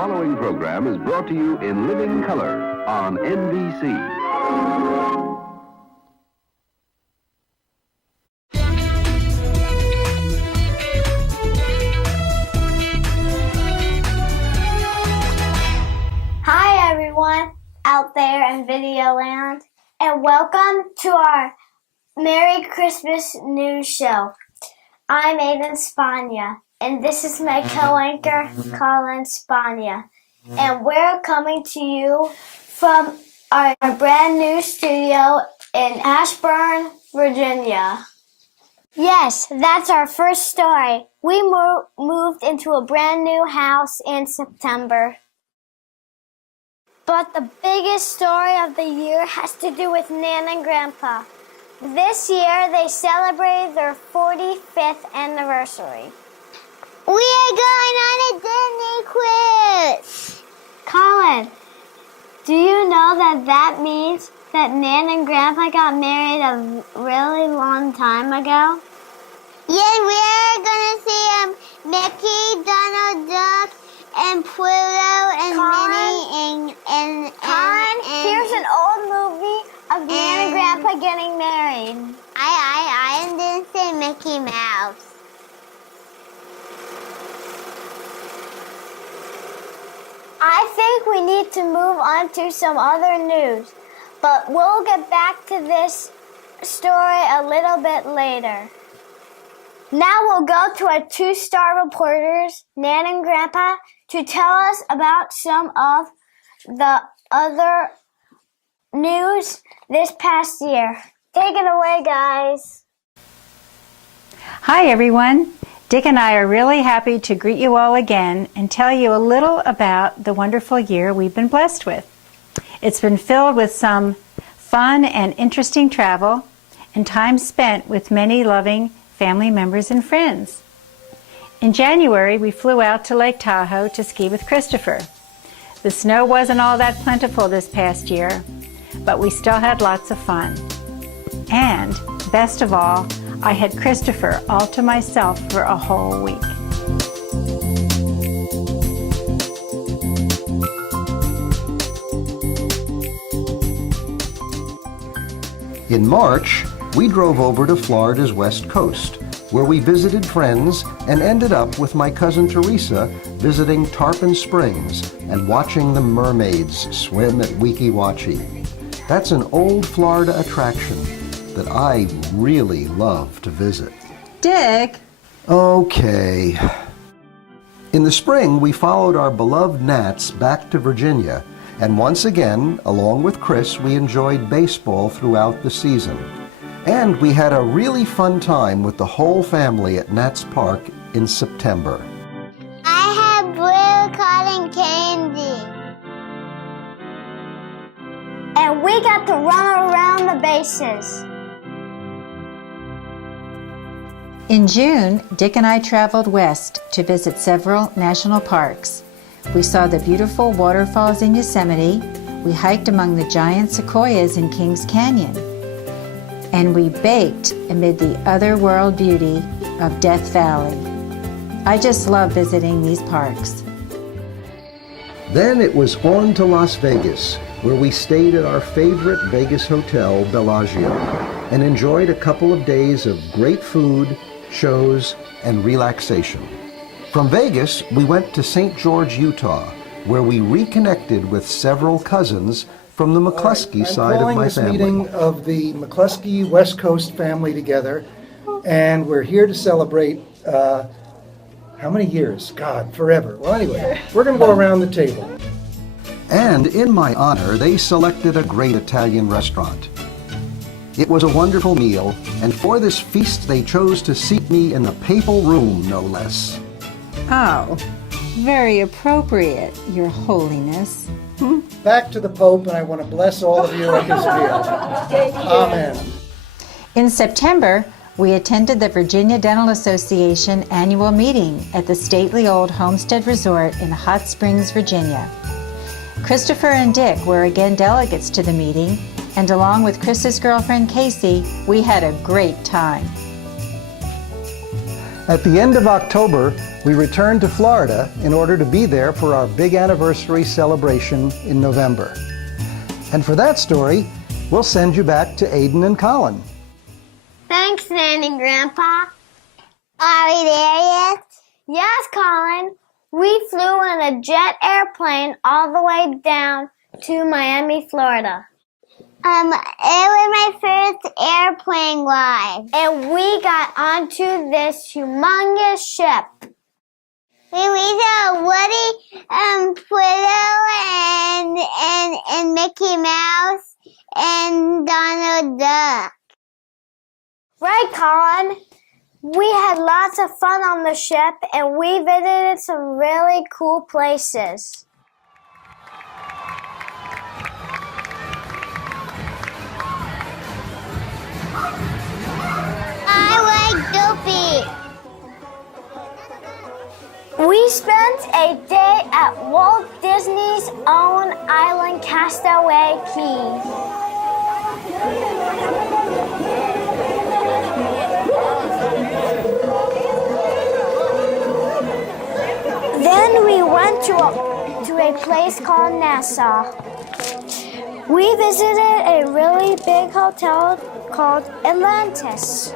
following program is brought to you in living color on NBC. Hi everyone out there in Video Land, and welcome to our Merry Christmas news show. I'm Aiden Spagna, and this is my co-anchor, Colin Spagna. And we're coming to you from our brand new studio in Ashburn, Virginia. Yes, that's our first story. We moved into a brand new house in September. But the biggest story of the year has to do with Nan and Grandpa. This year, they celebrated their 45th anniversary. We are going on a Disney cruise! Colin, do you know that means that Nan and Grandpa got married a really long time ago? Yeah, we are going to see Mickey, Donald Duck, and Pluto, and Minnie, and Colin, here's an old movie of Nan and Grandpa getting married. I didn't say Mickey Mouse. I think we need to move on to some other news, but we'll get back to this story a little bit later. Now we'll go to our two-star reporters, Nan and Grandpa, to tell us about some of the other news this past year. Take it away, guys. Hi, everyone. Dick and I are really happy to greet you all again and tell you a little about the wonderful year we've been blessed with. It's been filled with some fun and interesting travel and time spent with many loving family members and friends. In January, we flew out to Lake Tahoe to ski with Christopher. The snow wasn't all that plentiful this past year, but we still had lots of fun. And, best of all, I had Christopher all to myself for a whole week. In March, we drove over to Florida's West Coast, where we visited friends and ended up with my cousin Teresa visiting Tarpon Springs and watching the mermaids swim at Weeki Wachee. That's an old Florida attraction that I really love to visit. Dick! Okay. In the spring, we followed our beloved Nats back to Virginia, and once again, along with Chris, we enjoyed baseball throughout the season. And we had a really fun time with the whole family at Nats Park in September. I have blue cotton candy. And we got to run around the bases. In June, Dick and I traveled west to visit several national parks. We saw the beautiful waterfalls in Yosemite, we hiked among the giant sequoias in Kings Canyon, and we baked amid the otherworld beauty of Death Valley. I just love visiting these parks. Then it was on to Las Vegas, where we stayed at our favorite Vegas hotel, Bellagio, and enjoyed a couple of days of great food, shows, and relaxation. From Vegas, we went to St. George, Utah, where we reconnected with several cousins from the McCluskey side of my family. I'm calling this meeting of the McCluskey West Coast family together, and we're here to celebrate, how many years? God, forever. Well, anyway, we're going to go around the table. And in my honor, they selected a great Italian restaurant. It was a wonderful meal, and for this feast they chose to seat me in the papal room, no less. Oh, very appropriate, Your Holiness. Back to the Pope, and I want to bless all of you at this meal. Amen. In September, we attended the Virginia Dental Association annual meeting at the stately old Homestead Resort in Hot Springs, Virginia. Christopher and Dick were again delegates to the meeting, and along with Chris's girlfriend Casey, we had a great time. At the end of October, We returned to Florida in order to be there for our big anniversary celebration in November. And for that story, we'll send you back to Aiden and Colin. Thanks, Nan and Grandpa. Are we there yet? Yes, Colin. We flew in a jet airplane all the way down to Miami, Florida. It was my first airplane ride. And we got onto this humongous ship. We saw Woody, Pluto, and Mickey Mouse, and Donald Duck. Right, Colin? We had lots of fun on the ship, and we visited some really cool places. I like Dopey. We spent a day at Walt Disney's own island, Castaway Cay. Then we went to a place called Nassau. We visited a really big hotel called Atlantis.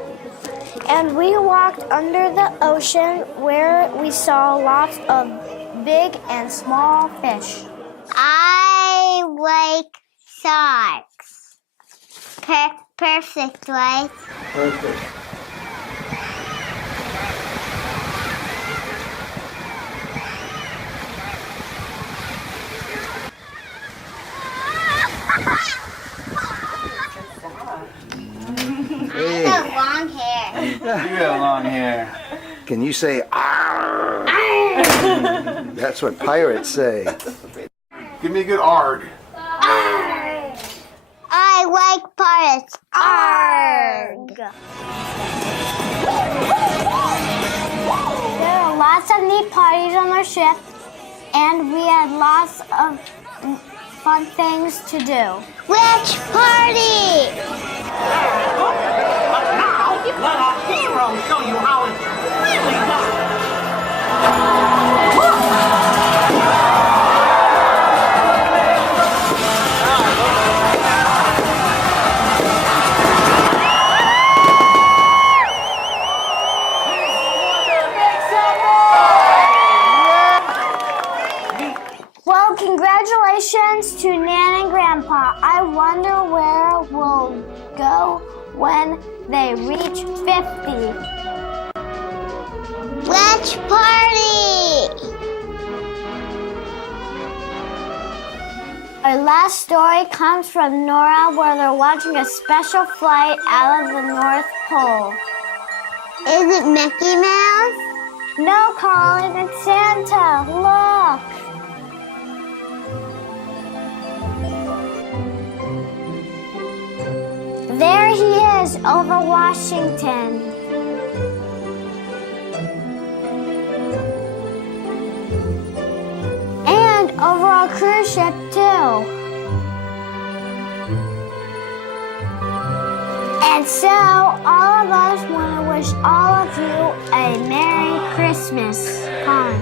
And we walked under the ocean where we saw lots of big and small fish. I like sharks. Perfect, right? Perfect. I have long hair. You got long hair. Can you say "arr"? That's what pirates say. Give me a good arg. I like pirates. Arg! There were lots of neat parties on our ship, and we had lots of fun things to do. Which party? But now, let our hero show you how it's really done. Well, congratulations to Nan and Grandpa. I wonder where we'll go when they reach 50. Which party? Our last story comes from Nora, where they're watching a special flight out of the North Pole. Is it Mickey Mouse? No, Colin, it's Santa. Look. There he is over Washington. And over our cruise ship, too. And so, all of us want to wish all of you a Merry Christmas, Colin.